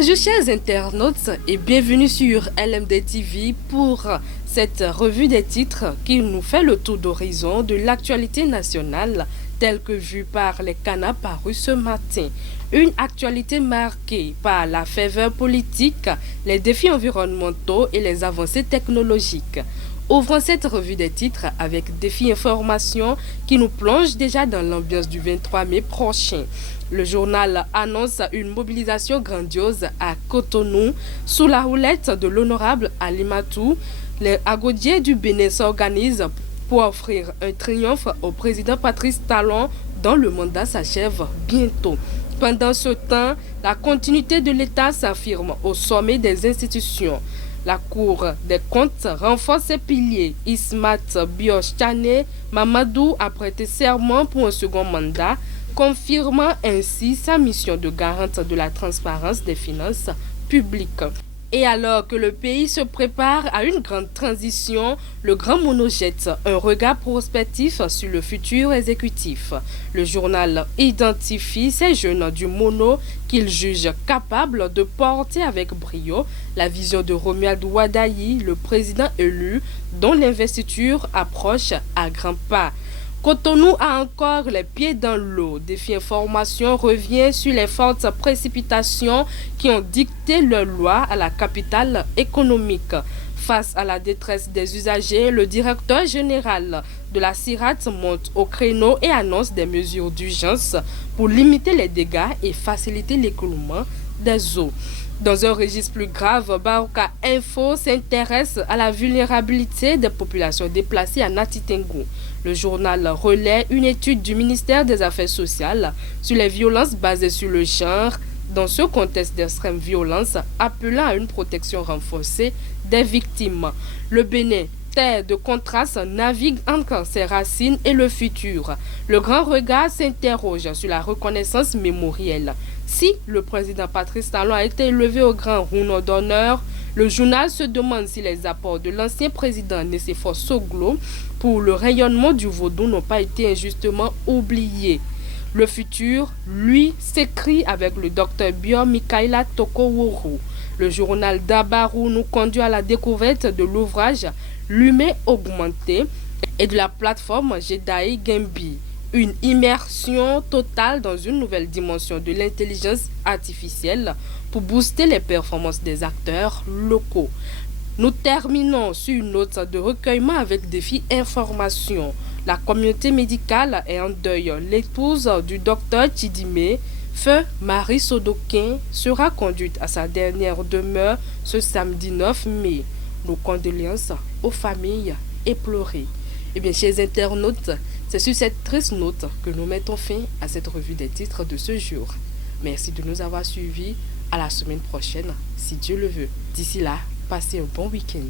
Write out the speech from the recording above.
Bonjour chers internautes et bienvenue sur LMD TV pour cette revue des titres qui nous fait le tour d'horizon de l'actualité nationale telle que vue par les canaux parus ce matin. Une actualité marquée par la ferveur politique, les défis environnementaux et les avancées technologiques. Ouvrons cette revue des titres avec Défi Information qui nous plonge déjà dans l'ambiance du 23 mai prochain. Le journal annonce une mobilisation grandiose à Cotonou sous la houlette de l'honorable Alimatou. Les Agodiers du Bénin s'organisent pour offrir un triomphe au président Patrice Talon dont le mandat s'achève bientôt. Pendant ce temps, la continuité de l'État s'affirme au sommet des institutions. La Cour des comptes renforce ses piliers. Ismat Biochane Mamadou a prêté serment pour un second mandat, confirmant ainsi sa mission de garante de la transparence des finances publiques. Et alors que le pays se prépare à une grande transition, le Grand Mono jette un regard prospectif sur le futur exécutif. Le journal identifie ces jeunes du Mono qu'il juge capables de porter avec brio la vision de Romuald Wadayi, le président élu, dont l'investiture approche à grands pas. Cotonou a encore les pieds dans l'eau. Défi Information revient sur les fortes précipitations qui ont dicté leur loi à la capitale économique. Face à la détresse des usagers, le directeur général de la CIRAT monte au créneau et annonce des mesures d'urgence pour limiter les dégâts et faciliter l'écoulement des eaux. Dans un registre plus grave, Baroka Info s'intéresse à la vulnérabilité des populations déplacées à Natitengo. Le journal relaie une étude du ministère des Affaires sociales sur les violences basées sur le genre dans ce contexte d'extrême violence, appelant à une protection renforcée des victimes. Le Bénin, terre de contraste, navigue entre ses racines et le futur. Le grand regard s'interroge sur la reconnaissance mémorielle. Si le président Patrice Talon a été élevé au grand rouleau d'honneur, le journal se demande si les apports de l'ancien président Nicéphore Soglo pour le rayonnement du vaudou n'ont pas été injustement oubliés. Le futur, lui, s'écrit avec le docteur Bio Mikaela Tokoworo. Le journal Dabarou nous conduit à la découverte de l'ouvrage L'humain augmenté et de la plateforme Jedi Gembi. Une immersion totale dans une nouvelle dimension de l'intelligence artificielle pour booster les performances des acteurs locaux. Nous terminons sur une note de recueillement avec Défi Information. La communauté médicale est en deuil. L'épouse du docteur Chidime, Feu Marie Sodokin, sera conduite à sa dernière demeure ce samedi 9 mai. Nos condoléances aux familles éplorées. Eh bien, chers internautes, c'est sur cette triste note que nous mettons fin à cette revue des titres de ce jour. Merci de nous avoir suivis. À la semaine prochaine, si Dieu le veut. D'ici là, passez un bon week-end.